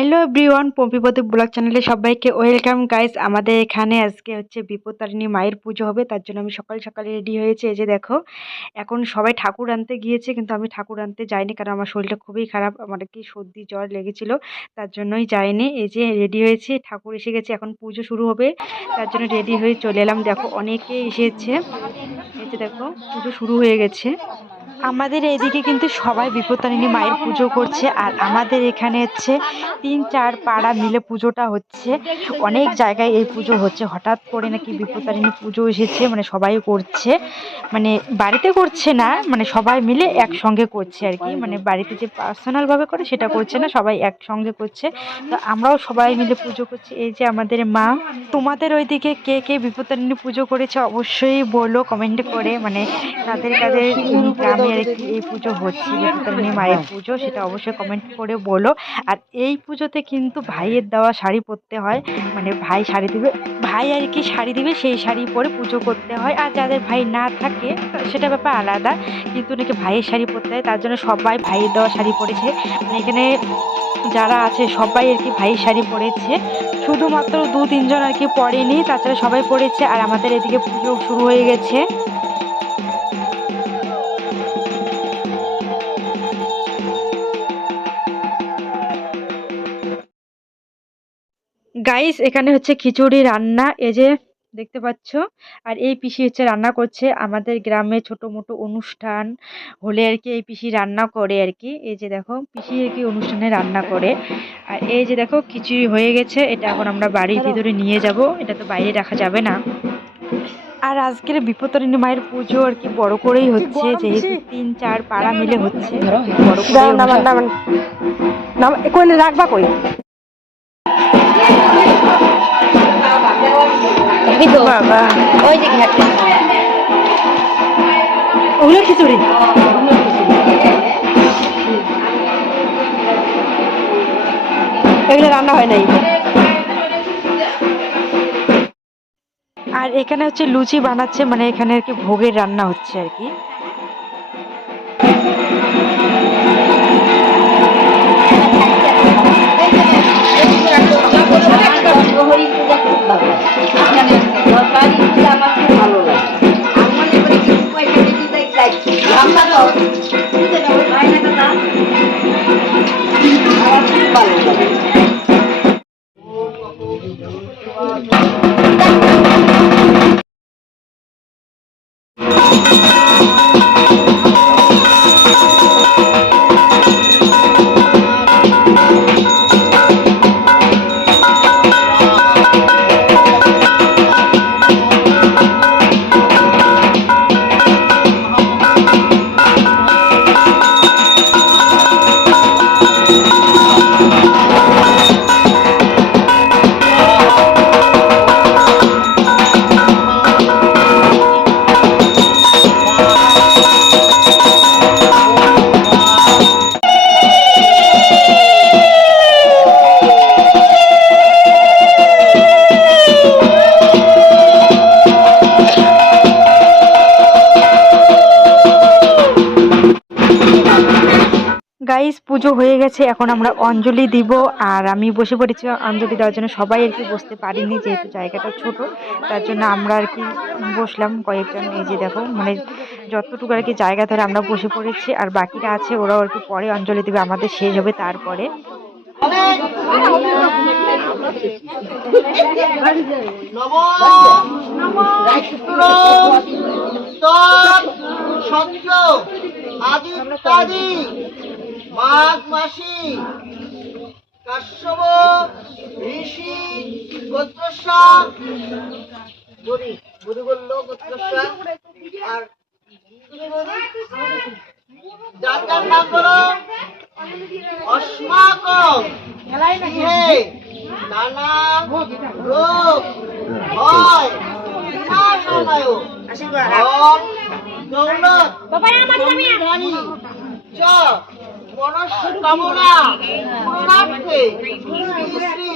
Everyone পম্পিপতি blog চ্যানেলে সবাইকে welcome guys আমাদের এখানে আজকে হচ্ছে বিপত্তারিণী মায়ের পুজো হবে, তার জন্য আমি সকাল সকালে রেডি হয়েছে। এই যে দেখো, এখন সবাই ঠাকুর আনতে গিয়েছে, কিন্তু আমি ঠাকুর আনতে যাইনি কারণ আমার শরীরটা খুবই খারাপ, আমার কি সর্দি জ্বর লেগেছিল, তার জন্যই যাইনি। এই যে রেডি হয়েছে, ঠাকুর এসে গেছে, এখন পুজো শুরু হবে, তার জন্য রেডি হয়ে চলে এলাম। দেখো, অনেকে এসেছে। এই যে দেখো, পুজো শুরু হয়ে গেছে। আমাদের এদিকে কিন্তু সবাই বিপত্তারিণী মায়ের পুজো করছে আর আমাদের এখানে হচ্ছে তিন, চার পাড়া মিলে পুজোটা হচ্ছে। অনেক জায়গায় এই পুজো হচ্ছে। হঠাৎ করে নাকি বিপত্তারিণী পুজো এসেছে মানে সবাই করছে। মানে বাড়িতে করছে না মানে সবাই মিলে একসঙ্গে করছে আর কি। মানে বাড়িতে যে পার্সোনালভাবে করে সেটা করছে না, সবাই একসঙ্গে করছে। তো আমরাও সবাই মিলে পুজো করছি। এই যে আমাদের মা, তোমাদের ওইদিকে কে কে বিপত্তারিণী পুজো করেছে অবশ্যই বলো কমেন্ট করে। মানে তাদের কাছে গ্রামে আর এই পুজো হচ্ছে বিপত্তারিণী মায়ের পুজো, সেটা অবশ্যই কমেন্ট করে বলো। আর এই পুজোতে কিন্তু ভাইয়ের দেওয়া শাড়ি পরতে হয় মানে ভাই শাড়ি দিবে, ভাই আর কি শাড়ি দিবে, সেই শাড়ি পরে পুজো করতে হয়। আর যাদের ভাই না থাকে, সেটা ব্যাপার আলাদা, কিন্তু নাকি ভাইয়ের শাড়ি পরতে হয়, তার জন্য সবাই ভাইয়ের দেওয়া শাড়ি পরেছে। মানে এখানে যারা আছে, সবাই আর কি ভাইয়ের শাড়ি পরেছে। শুধুমাত্র দু তিনজন আর কি পরেনি, তাছাড়া সবাই পরেছে। আর আমাদের এদিকে পুজো শুরু হয়ে গেছে। গাইস এখানে হচ্ছে খিচুড়ি রান্না এই যে দেখতে পাচ্ছ। আর এই পিসি হচ্ছে রান্না করছে আমাদের গ্রামে ছোট মোটো অনুষ্ঠান হলে আর কি এই পিসি রান্না করে আর কি। এই যে দেখো পিসি আর কি অনুষ্ঠানে রান্না করে। আর এই যে দেখো খিচুড়ি হয়ে গেছে এটা এখন আমরা বাড়ির ভিতরে নিয়ে যাব এটা তো বাইরে রাখা যাবে না। আর আজকের বিপত্তারিণী মায়ের পুজো আর কি বড় করেই হচ্ছে যেহেতু তিন চার পাড়া মিলে হচ্ছে বড় করে রাখবা কই? এই তো বাবা। ওই যে ঘাটে ওগুলো খিচুড়ি। এগুলো রান্না হয় নাই। আর এখানে হচ্ছে লুচি বানাচ্ছে মানে এখানে আর কি ভোগের রান্না হচ্ছে আর কি। আমার গাইস পুজো হয়ে গেছে এখন আমরা অঞ্জলি দিব আর আমি বসে পড়েছি অঞ্জলি দেওয়ার জন্য সবাই আর কি বসতে পারিনি যেহেতু জায়গাটা ছোট তার জন্য আমরা আর কি বসলাম কয়েকজন এই যে দেখো মানে যতটুকু আর কি জায়গা ধরে আমরা বসে পড়েছি আর বাকিটা আছে ওরাও আর কি পরে অঞ্জলি দেবে আমাদের শেষ হবে তারপরে আদি মাঘ মাসি কাশ্যপ ঋষি গোত্রস্বা বুড়ি বুড়ি বলল গোত্রস্বা আর যার নাম বলো নানা রোগ দৌলত চ মনস্কামনা পূরণার্থে শ্রী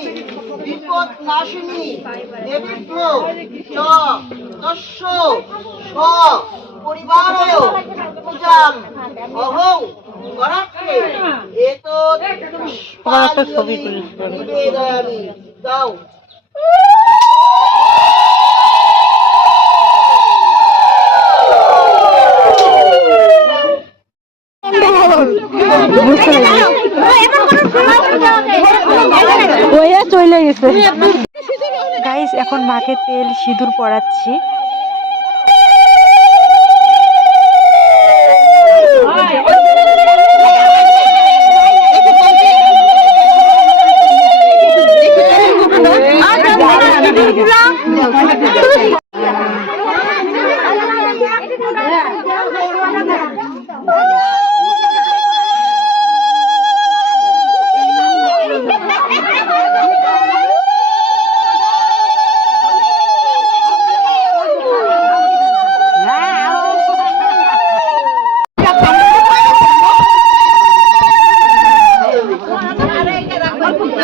বিপদ নাশিনী দেবীভ্য চ তস্য স্ব পরিবারয় পূজাম অহং করার্থে এতৎ তোমার একটা ছবি তুলি নিবেদনী দাও। চলে গেছে। গাইস এখন মাকে তেল সিঁদুর পরাচ্ছি।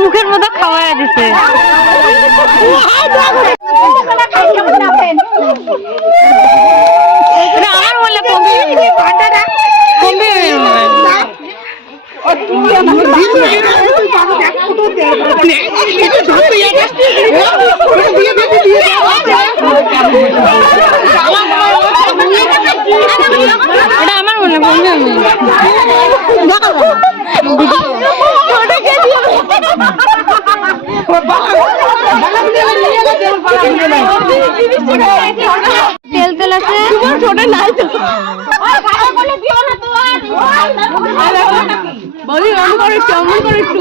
মুখের মতো খাওয়া দিছে। আমার এটা আমার মনে আমি আছে ছোট নাই তো। বলি অন করে একটু অমন করে একটু।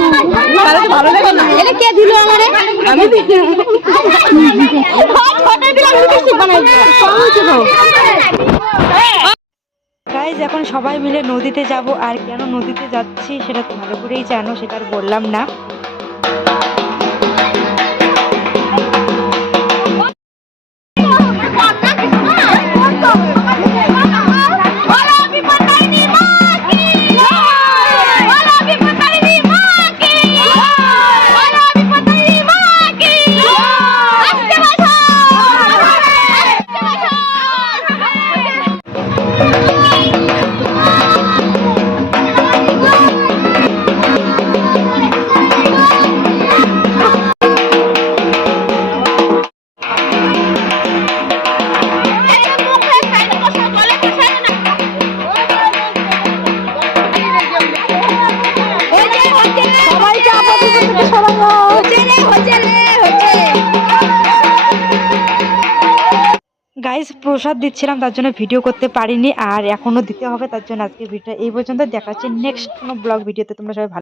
তাহলে তো ভালো লাগে না। এটা কে দিল আমারে? আমি দিলাম ছোট দিলাম আমি কিছু বানাই গাইজ এখন সবাই মিলে নদীতে যাব আর কেন নদীতে যাচ্ছি সেটা তো ভালো করেই জানো সেটা আর বললাম না। প্রসাদ দিচ্ছিলাম, তার জন্য ভিডিও করতে পারিনি, আর এখনও দিতে হবে, তার জন্য আজকে ভিডিও এই পর্যন্ত। দেখা হচ্ছে নেক্সট কোনো ব্লগ ভিডিওতে, তোমরা সবাই ভালো